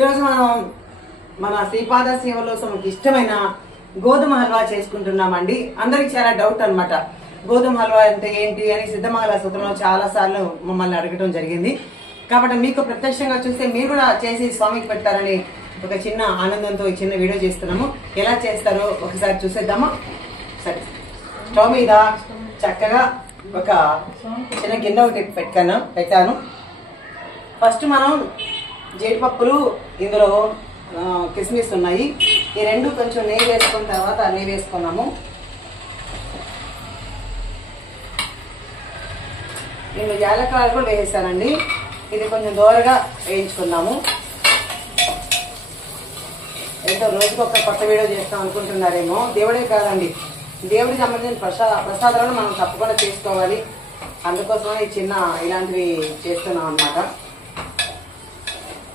ఈరోజు మనం మన శ్రీపాద సేవలో మనకి ఇష్టమైన గోధుమ హల్వా చేసుకుంటున్నామండి. అందరికి చాలా డౌట్ అన్నమాట, గోధుమ హల్వా అంటే ఏంటి అని సిద్ధమంగళ సూత్రంలో చాలా సార్లు మమ్మల్ని అడగడం జరిగింది. కాబట్టి మీకు ప్రత్యక్షంగా చూస్తే మీరు కూడా చేసి స్వామికి పెట్టారని ఒక చిన్న ఆనందంతో ఈ చిన్న వీడియో చేస్తున్నాము. ఎలా చేస్తారో ఒకసారి చూసేద్దామా? సరే, స్టవ్ మీద చక్కగా ఒక చిన్న గిన్నె ఒకటి పెట్టాను. ఫస్ట్ మనం జీడిపప్పులు, ఇందులో కిస్మిస్ ఉన్నాయి. ఈ రెండు కొంచెం నెయ్యి వేసుకున్న తర్వాత నెయ్యి వేసుకున్నాము. నేను యాలక్కాయలు కూడా వేసానండి. ఇది కొంచెం దూరగా వేయించుకున్నాము. ఏదో రోజుకి ఒక కొత్త వీడియో చేస్తాం అనుకుంటున్నారేమో. దేవుడే కాదండి, దేవుడికి సంబంధించిన ప్రసాదాలను మనం తప్పకుండా చేసుకోవాలి. అందుకోసమే చిన్న ఇలాంటివి చేస్తున్నాం అన్నమాట.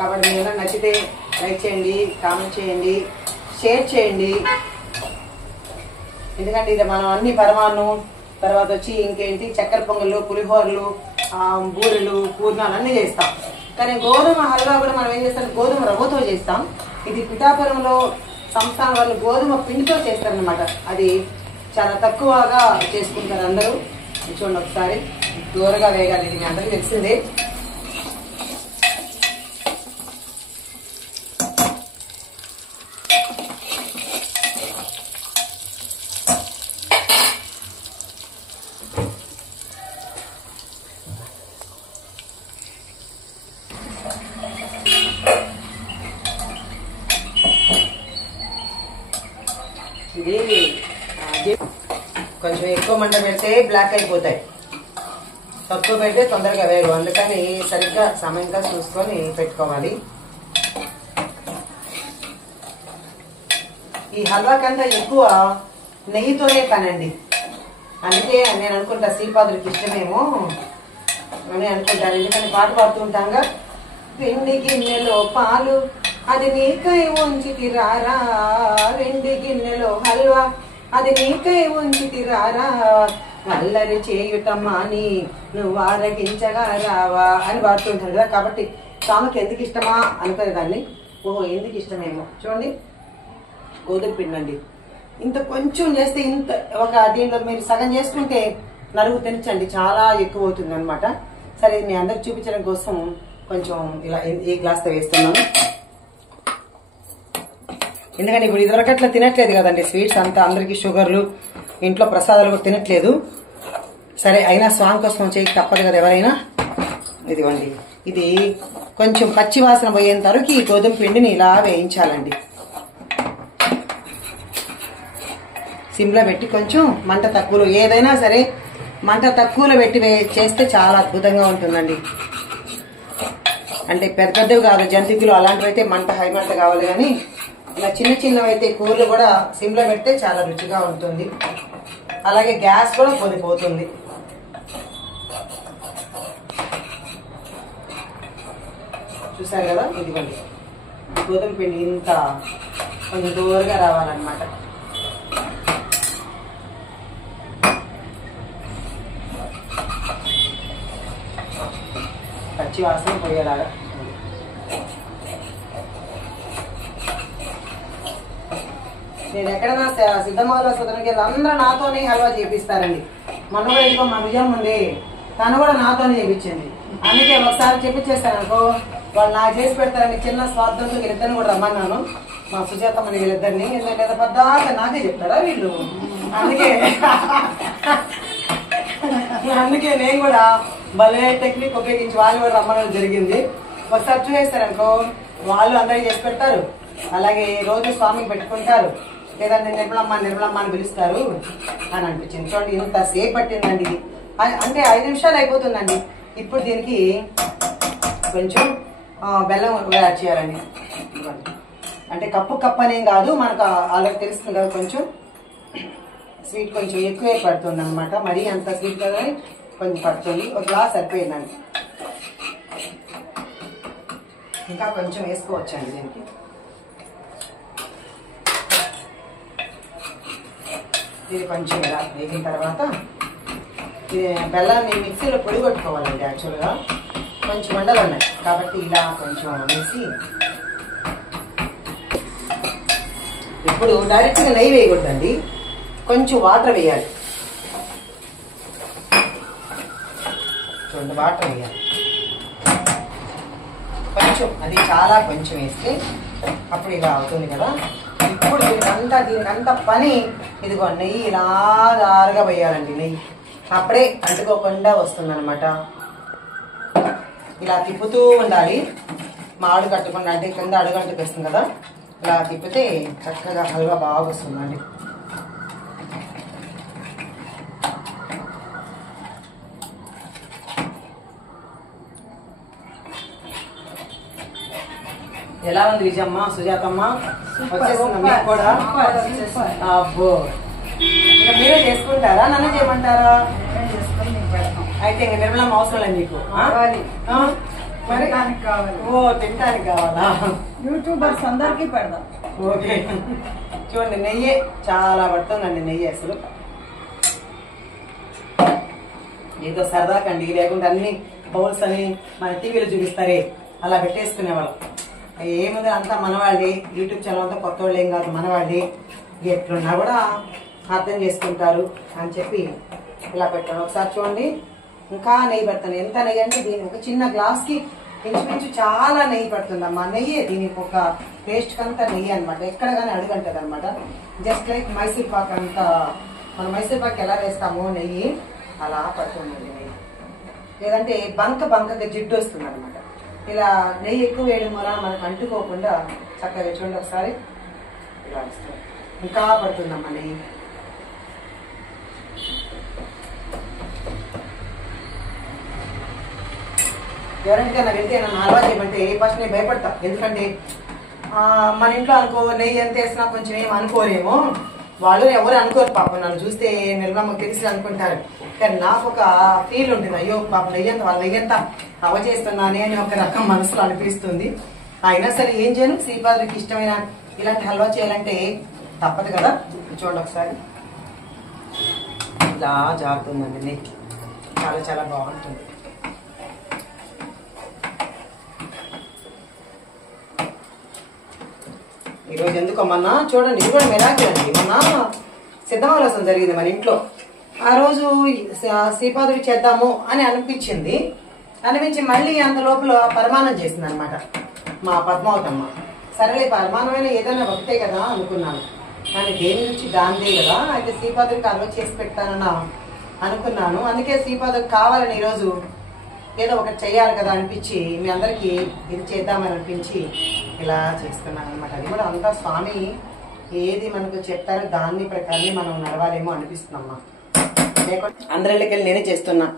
కాబట్టి మీరు నచ్చితే లైక్ చేయండి, కామెంట్ చేయండి, షేర్ చేయండి. ఎందుకంటే ఇది మనం అన్ని పరమాన్నం, తర్వాత వచ్చి ఇంకేంటి చక్కెర పొంగళ్ళు, పులిహోరలు, బూరెలు, పూర్ణాలు అన్నీ చేస్తాం. కానీ గోధుమ హల్వా కూడా మనం ఏం చేస్తాం, గోధుమ రవ్వతో చేస్తాం. ఇది పిఠాపురంలో సంస్థానం వాళ్ళు గోధుమ పిండితో చేస్తారనమాట. అది చాలా తక్కువగా చేసుకుంటారు అందరూ. చూడండి ఒకసారి, దూరగా వేయాలి. ఇది మీ అందరికీ తెలిసిందే. ఇది కొంచెం ఎక్కువ మంట పెడితే బ్లాక్ అయిపోతాయి, తక్కువ పెడితే తొందరగా వేయరు. అందుకని సరిగ్గా సమయంగా చూసుకొని పెట్టుకోవాలి. ఈ హల్వా కంటే ఎక్కువ నెయ్యితోనే పనండి. అందుకే నేను అనుకుంటా శ్రీపాదుడికి ఇష్టమేమో అని అనుకుంటాను. ఎందుకని పాట పాడుతుంటాగా, పిండి గిన్నెలో పాలు అది నీకై ఉంచితి రారా, వెండి గిన్నెలో హల్వా అది నీకై ఉంచితి రారా, వల్లరి చేయుటమ్మా అని నువ్వు ఆరగించగా రావా అని పాడుతుంటారు కదా. కాబట్టి స్వామికి ఎందుకు ఇష్టమా అనుకునేదాన్ని. ఓహో, ఎందుకు ఇష్టమేమో. చూడండి, గోధుమ పిండి అండి. ఇంత కొంచెం చేస్తే ఇంత ఒక దీంట్లో మీరు సగం చేసుకుంటే నలుగురు తినచ్చండి. చాలా ఎక్కువ అవుతుంది అనమాట. సరే, మీ అందరికి చూపించడం కోసం కొంచెం ఇలా ఈ గ్లాస్తో వేస్తున్నాను. ఎందుకంటే ఇప్పుడు ఇదివరకు అట్లా తినట్లేదు కదండి, స్వీట్స్ అంతా అందరికి షుగర్లు, ఇంట్లో ప్రసాదాలు కూడా తినట్లేదు. సరే, అయినా స్వామి కోసం చేయక తప్పదు కదా ఎవరైనా. ఇదిగోండి, ఇది కొంచెం పచ్చి వాసన పోయేంత వరకు ఈ గోధుమ పిండిని ఇలా వేయించాలండి. సిమ్లో పెట్టి కొంచెం మంట తక్కువలో, ఏదైనా సరే మంట తక్కువలో పెట్టి చేస్తే చాలా అద్భుతంగా ఉంటుందండి. అంటే పెద్ద పెద్దవి కాదు, జంతికలు అలాంటివి అయితే మంట హై మంట కావాలి. కానీ ఇలా చిన్న చిన్నవి అయితే కూరలు కూడా సిమ్లో పెడితే చాలా రుచిగా ఉంటుంది. అలాగే గ్యాస్ కూడా పొందిపోతుంది. చూసారు కదా, ఇదిగోండి గోధుమ పిండి ఇంత కొంచెం దూరగా రావాలన్నమాట. పచ్చి వాసన పోయేలాగా. నేను ఎక్కడైనా సిద్ధమంగళ సోదరునికి అందరూ నాతోనే హల్వా చేపిస్తారండి. మన కూడా ఇంకో మా విజయం ఉంది, తను కూడా నాతోనే చేపించింది. అందుకే ఒకసారి చేపించేస్తాను అనుకో, వాళ్ళు నాకు చేసి పెడతారని చిన్న స్వార్థంతో వీళ్ళిద్దరిని కూడా రమ్మన్నాను, మా సుజాతమ్మని వీళ్ళిద్దరిని. ఎందుకంటే పెద్దాక నాకే చెప్తారా వీళ్ళు. అందుకే నేను కూడా భలే టెక్నిక్ ఉపయోగించి వాళ్ళు కూడా రమ్మడం జరిగింది. ఒకసారి చూసేస్తారనుకో, వాళ్ళు అందరికీ చేసి పెడతారు. అలాగే రోజు స్వామికి పెట్టుకుంటారు, లేదంటే నిర్మలమ్మ అని పిలుస్తారు అని అనిపించింది. చూడండి, ఇంతసేపు పట్టిందండి. ఇది అంటే 5 నిమిషాలు అయిపోతుందండి. ఇప్పుడు దీనికి కొంచెం బెల్లం యాడ్ చేయాలండి. అంటే కప్పు అనేం కాదు, మనకు ఆల్రెడీ తెలుస్తుంది కదా. కొంచెం స్వీట్ కొంచెం ఎక్కువే పడుతుంది అనమాట. మరీ అంత స్వీట్ కదా, కొంచెం పడుతుంది. ఒక గ్లాస్ సరిపోయిందండి. ఇంకా కొంచెం వేసుకోవచ్చండి దీనికి. ఇది కొంచెం ఇలా వేగిన తర్వాత బెల్లాన్ని మిక్సీలో పొడి కొట్టుకోవాలండి. యాక్చువల్గా కొంచెం మండలు ఉన్నాయి కాబట్టి ఇలా కొంచెం వేసి ఇప్పుడు డైరెక్ట్గా నెయ్యి వేయకూడదండి, కొంచెం వాటర్ వేయాలి. చూడండి, వాటర్ వేయాలి కొంచెం, అది చాలా కొంచెం వేస్తే అప్పుడు ఇలా అవుతుంది కదా. ఇప్పుడు దీనికంతా పని ఇదిగో నెయ్యి ఇలా దారుగా వేయాలండి. నెయ్యి అప్పుడే అంటుకోకుండా వస్తుంది అనమాట. ఇలా తిప్పుతూ ఉండాలి, మాడు కట్టకుండా, అంటే కింద అడుగంటుకు వస్తుంది కదా. ఇలా తిప్పితే చక్కగా హల్వా బాగా వస్తుందండి. ఎలా ఉంది విజయమ్మ, సుజాతమ్మ? వచ్చేస్తుందా మీకు కూడా? అబ్బో, ఇంకా మీరే చేసుకుంటారా, నన్ను చేయమంటారా? అయితే ఇంకా నిర్మలమ్మ అవసరం లేదు మీకు. మరి ఓ, తినడానికి కావాలా? యూట్యూబర్స్ అందరికీ పెడదాం. ఓకే, చూడండి నెయ్యి చాలా పడుతుందండి. నెయ్యి అసలు ఏదో సరదాకండి, లేకుంటే అన్ని బౌల్స్ అని మన టీవీలో చూపిస్తారే అలా పెట్టేసుకునేవాళ్ళం. ఏముంది, అంతా మనవాళ్ళే. యూట్యూబ్ ఛానల్ అంతా కొత్త వాళ్ళు ఏం కాదు, మనవాళ్ళే. ఎట్లున్నా కూడా అర్థం చేసుకుంటారు అని చెప్పి ఇలా పెట్టాను. ఒకసారి చూడండి, ఇంకా నెయ్యి పెడతాను. ఎంత నెయ్యి అంటే దీని ఒక చిన్న గ్లాస్కి ఇంచుమించు చాలా నెయ్యి పడుతుందమ్మా. నెయ్యి దీనికి ఒక టేస్ట్ కంతా నెయ్యి అనమాట. ఎక్కడ కానీ అడుగంటది అనమాట. జస్ట్ లైక్ మైసూర్ పాక్ అంతా, మనం మైసూర్ పాక్ ఎలా వేస్తామో నెయ్యి అలా పడుతుందండి నెయ్యి. లేదంటే బంకగా జిడ్డు వస్తుంది అనమాట. ఇలా నెయ్యి ఎక్కువ వేయడం వల్ల మనకు అంటుకోకుండా చక్కగా చూడండి ఒకసారి ఇలా వస్తుంది. ఇంకా పడుతుందమ్మా నెయ్యి. ఎవరింటికైనా వెళ్తే నన్ను హల్వా చేయమంటే ఫస్ట్ నేను భయపడతా. ఎందుకంటే మన ఇంట్లో అనుకో నెయ్యి ఎంత వేసినా కొంచెం ఏం అనుకోరేమో, వాళ్ళు ఎవరు అనుకోరు పాపం. నన్ను చూస్తే నిర్మమ్మకు తెలిసి అనుకుంటారు. కానీ నాకు ఒక ఫీల్ ఉంటుంది, అయ్యో పాపం నెయ్యంత, వాళ్ళ నెయ్యంత హవ చేస్తున్నానే అని ఒక రకం మనసులో అనిపిస్తుంది. అయినా సరే ఏం చేయను, శ్రీపాదుడికి ఇష్టమైన ఇలాంటి హల్వా చేయాలంటే తప్పదు కదా. చూడండి ఒకసారి ఇలా జారుతుందండి నెయ్యి, చాలా చాలా బాగుంటుంది. ఈరోజు ఎందుకో మొన్న చూడండి, ఇది కూడా మిరాకిల్ అండి. మొన్న సిద్ధమాలసం జరిగింది మన ఇంట్లో. ఆ రోజు శ్రీపాదుడికి చేద్దాము అని అనిపించి మళ్ళీ అంత లోపల పరమాణం చేసింది అనమాట మా పద్మావతమ్మ. సరేలే, పరమాణమైన ఏదైనా ఒకటే కదా అనుకున్నాను, కానీ దేని నుంచి దానిదే కదా. అయితే శ్రీపాదుడికి అలవ చేసి పెట్టానన్న అనుకున్నాను. అందుకే శ్రీపాదుడికి కావాలని ఈరోజు ఏదో ఒకటి చెయ్యాలి కదా అనిపించి, మీ అందరికీ ఇది చేద్దామని అనిపించి ఇలా చేస్తున్నాను అనమాట. అది కూడా అంతా స్వామి ఏది మనకు చెప్తారో దాన్ని ప్రకారం మనం నడవాలేమో అనిపిస్తుందమ్మా. లేకపోతే అందరిళ్ళకి వెళ్ళి నేనే చేస్తున్నా.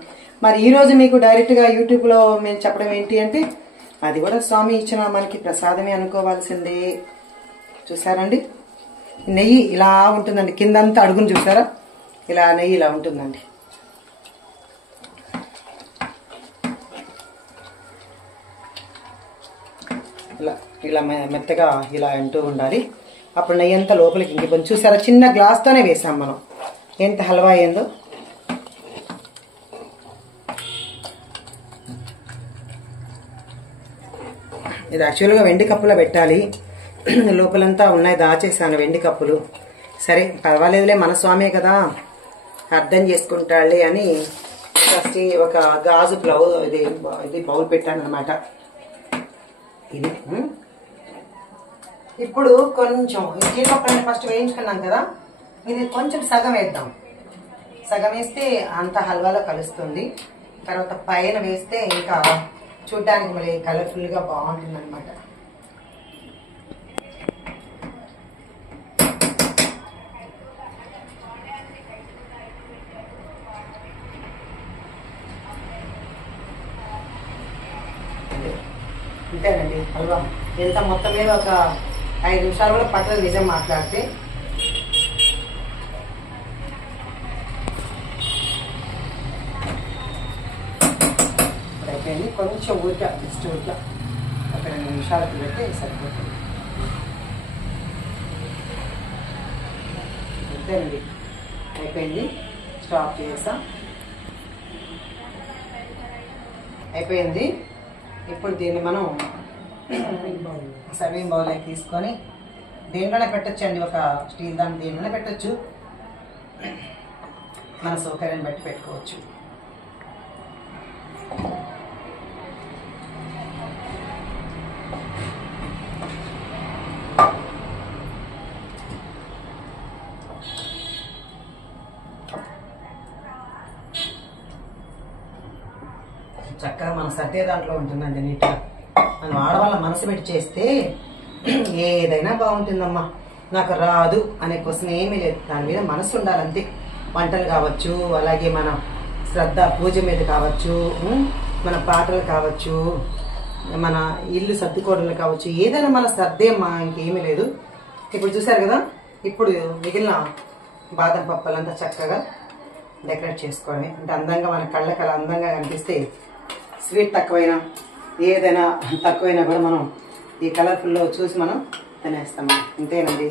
మరి ఈ రోజు మీకు డైరెక్ట్ గా యూట్యూబ్ లో మేము చెప్పడం ఏంటి అంటే, అది కూడా స్వామి ఇచ్చిన మనకి ప్రసాదమే అనుకోవాల్సిందే. చూసారండి, నెయ్యి ఇలా ఉంటుందండి. కిందంతా అడుగును చూసారా, ఇలా నెయ్యి ఇలా ఉంటుందండి. ఇలా ఇలా మెత్తగా ఇలా అంటూ ఉండాలి. అప్పుడు నెయ్యి అంతా లోపలికి ఇంకిపోయింది. చూసారా, చిన్న గ్లాస్తోనే వేసాం మనం. ఎంత హల్వా అయిందో. ఇది యాక్చువల్గా వెండి కప్పులో పెట్టాలి. లోపలంతా ఉన్నాయి, దాచేసాను వెండి కప్పులు. సరే పర్వాలేదులే, మన స్వామే కదా అర్థం చేసుకుంటాడులే అని ఫస్ట్ ఒక గాజు ఇది బౌల్ పెట్టాను అనమాట. ఇది ఇప్పుడు కొంచెం జీడిపప్పు ఫస్ట్ వేయించుకున్నాం కదా, ఇది కొంచెం సగం వేద్దాం. సగం వేస్తే అంత హల్వాలో కలుస్తుంది. తర్వాత పైన వేస్తే ఇంకా చూడ్డానికి మళ్ళీ కలర్ఫుల్ గా బాగుంటుంది అనమాట. అంతేనండి హల్వా. ఎంత మొత్తం మీద ఒక 5 నిమిషాలు కూడా పట్టదు నిజం మాట్లాడితే. అయిపోయింది. కొంచెం ఊరిక జస్ట్ ఊరిక ఒక 2 నిమిషాలకు పెట్టి సరిపోతుంది. అంతేనండి, అయిపోయింది. స్టాప్ చేసా, అయిపోయింది. ఇప్పుడు దీన్ని మనం సర్వింగ్ బౌల్లోకి తీసుకొని దేంట్లోనే పెట్టచ్చు అండి, ఒక స్టీల్ దాన్ని దేంట్లోనే పెట్టచ్చు, మన సౌకర్యాన్ని బట్టి పెట్టుకోవచ్చు. చక్కగా మన సర్దే దాంట్లో ఉంటుందండి నీట్గా. మనం ఆడవాళ్ళ మనసు పెట్టి చేస్తే ఏదైనా బాగుంటుందమ్మా. నాకు రాదు అనే క్వశ్చన్ ఏమీ లేదు, దాని మీద మనసు ఉండాలి అంతే. వంటలు కావచ్చు, అలాగే మన శ్రద్ధ పూజ మీద కావచ్చు, మన పాటలు కావచ్చు, మన ఇల్లు సర్దుకోవడంలో కావచ్చు, ఏదైనా మన శ్రద్ధే అమ్మా, ఇంకేమీ లేదు. ఇప్పుడు చూసారు కదా, ఇప్పుడు మిగిలిన బాదం పప్పులంతా చక్కగా డెకరేట్ చేసుకోవడమే. అంటే అందంగా మన కళ్ళకి అలా అందంగా కనిపిస్తే స్వీట్ తక్కువైనా ఏదైనా తక్కువైనా కూడా మనం ఈ కలర్ఫుల్లో చూసి మనం తినేస్తాము. ఇంతేనండి,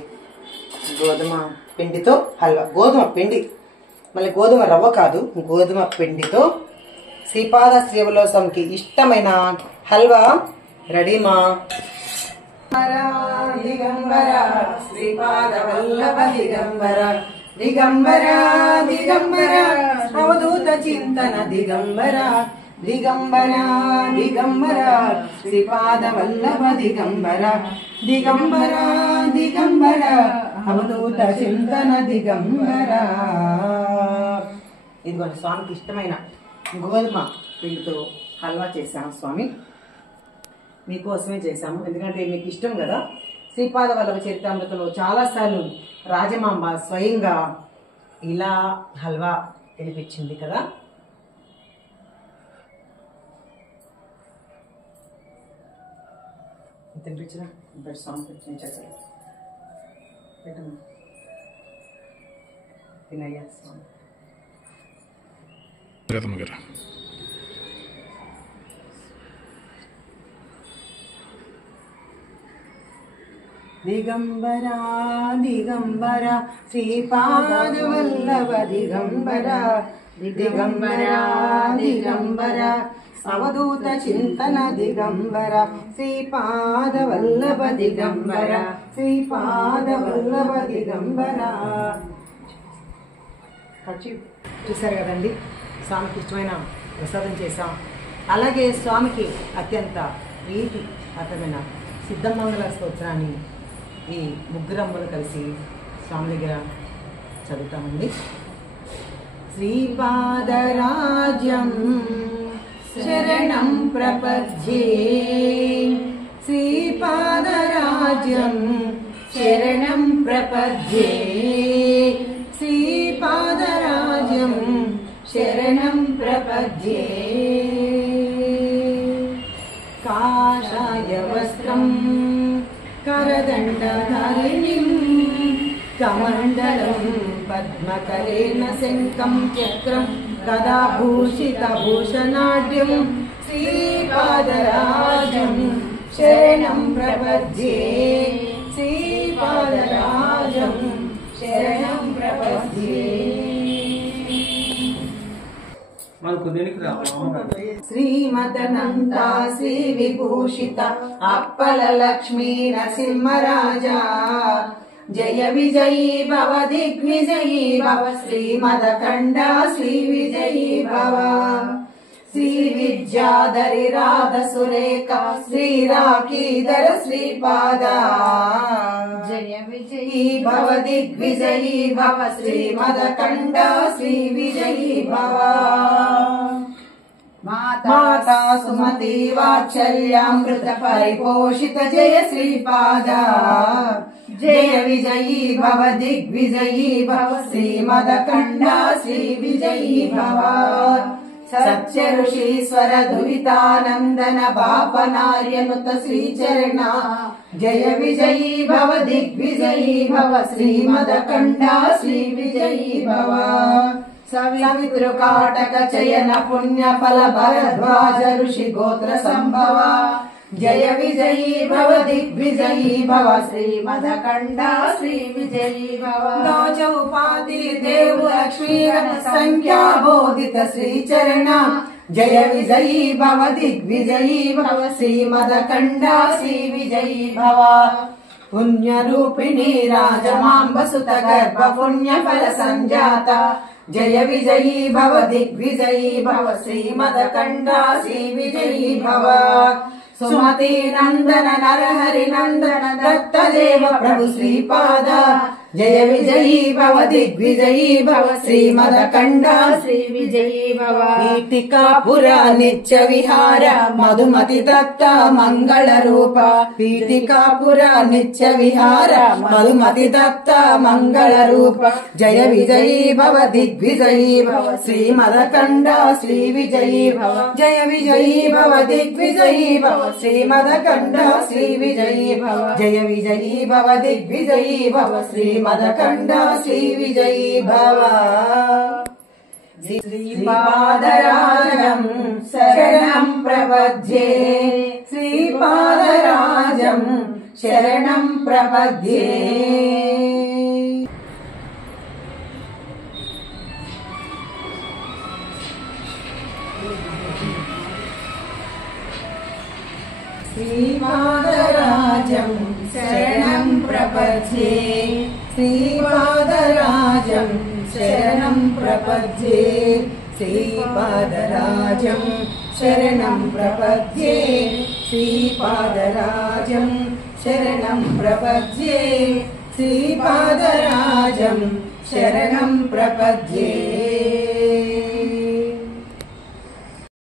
గోధుమ పిండితో హల్వా. గోధుమ పిండి, మళ్ళీ గోధుమ రవ్వ కాదు, గోధుమ పిండితో శ్రీపాద శ్రీవల్లోత్సవంకి ఇష్టమైన హల్వా రెడీమా. దిగంబర శ్రీపాద వల్లభ దిగంబర, దిగంబర దిగంబర అవధూత చింతన దిగంబర, దిగంబర దిగంబర శ్రీపాద వల్లభ దిగంబర, దిగంబర దిగంబర అవధూత చింతన దిగంబర. ఇదిగోండి స్వామికి ఇష్టమైన గోధుమ పిండితో హల్వా చేశాము స్వామి, మీకోసమే చేశాము. ఎందుకంటే మీకు ఇష్టం కదా. శ్రీపాద వల్లభ చరితామృతంలో చాలాసార్లు రాజమాంబ స్వయంగా ఇలా హల్వా తినిపించింది కదా. తినిపించిన స్వామి పెట్టమ్మా, తినయ్యా స్వామి. దిగంబర దిగంబర శ్రీపాద వల్లభ దిగంబర, దిగంబర దిగంబర అవధూత చింతన దిగంబర, శ్రీపాద వల్లభ దిగంబర, శ్రీపాద వల్లభ దిగంబర. చూసారు కదండి, స్వామికి ఇష్టమైన ప్రసాదం చేశాం. అలాగే స్వామికి అత్యంత ప్రీతి అర్థమైన సిద్ధమంగళ స్తోత్రాన్ని ఈ ముగ్గురమ్మలు కలిసి స్వామి దగ్గర చదువుతామండి. శ్రీపాదరాజ్యం శరణం ప్రపద్యే, శ్రీపాదరాజ్యం శరణం ప్రపద్యే, శ్రీపాదరాజ్యం శరణం ప్రపద్యే. కాషాయ వస్త్రం కరదండధారిణీం కమండలం పద్మకరేణ శంఖం చక్రం గదాభూషితభూషణాఢ్యం శ్రీపాదరాజం శరణం ప్రపద్యే, శ్రీపాదరాజం శరణం ప్రపద్యే. శ్రీమదనంతా శ్రీ విభూషిత అప్పల లక్ష్మీ నరసింహరాజా, జయ విజయీ భవ దిగ్విజయీ భవ, శ్రీమదఖండ శ్రీ విజయీ భవ. శ్రీ విద్యాధరి రాధ సురేఖ శ్రీరాఖీధర శ్రీపాద, జయ విజయీ భవ దిగ్విజయీ భవ, శ్రీమదఖండ శ్రీ విజయీ భవ. మాతా సుమతి వాత్సల్యామృత పరిపోషిత జయ శ్రీపాద, జయ విజయీ భవ దిగ్విజయీ భవ, శ్రీమదఖండ శ్రీ విజయీ భవ. సత్య ఋషీశ్వర దురితానందన బాపనార్యనుత శ్రీచరణ, జయ విజయీ భవ దిగ్విజయీ భవ, శ్రీమదఖండ శ్రీ విజయీ భవ. సవితృకాటక చయన పుణ్య ఫల భరద్వాజ ఋషి గోత్ర సంభవ, జయ విజయీ భవ దిగ్విజయీ భవ, శ్రీమదఖండ శ్రీ విజయీ భవ. చౌపాతి దేవు లక్ష్మీ సంఖ్యా బోధిత శ్రీచరణ, జయ విజయీ భవ దిగ్విజయీ భవ, శ్రీమదఖండ శ్రీ విజయీ భవ. పుణ్యరూపిణి రాజమాంబసుత గర్భ పుణ్యఫల సంజాత జయ విజయీ భవ దిగ్విజయీ భవ శ్రీమదకండా శ్రీ విజయీ భవ సుమతి నందన నరహరి నందన దత్తదేవ ప్రభు శ్రీపాద జయ విజయీ భవ దిగ్విజయీ భవ శ్రీమదకండా శ్రీ విజయీ భవ పీఠికాపుర నిత్య విహార మధుమతి దత్త మంగళ రూప పీఠికాపుర నిత్య విహార మధుమతి దత్త మంగళ రూప జయ విజయీ భవ దిగ్విజయీ భవ శ్రీమదకండా శ్రీ విజయీ భవ జయ విజయీ భవ దిగ్విజయీ భవ శ్రీమదకండా శ్రీ విజయీ భవ జయ విజయీ భవ దిగ్విజయీ భవ శ్రీమదకండా శ్రీ విజయీ భవ శ్రీపాదరాజం శరణం ప్రపద్యే శ్రీపాదరాజం శరణం ప్రపద్యే శ్రీపాదరాజం శరణం ప్రపద్యే శ్రీపాదరాజం శరణం ప్రపద్యే శ్రీపాదరాజం శరణం ప్రపద్యే శ్రీపాదరాజం శరణం ప్రపద్యే శ్రీపాదరాజం శరణం ప్రపద్యే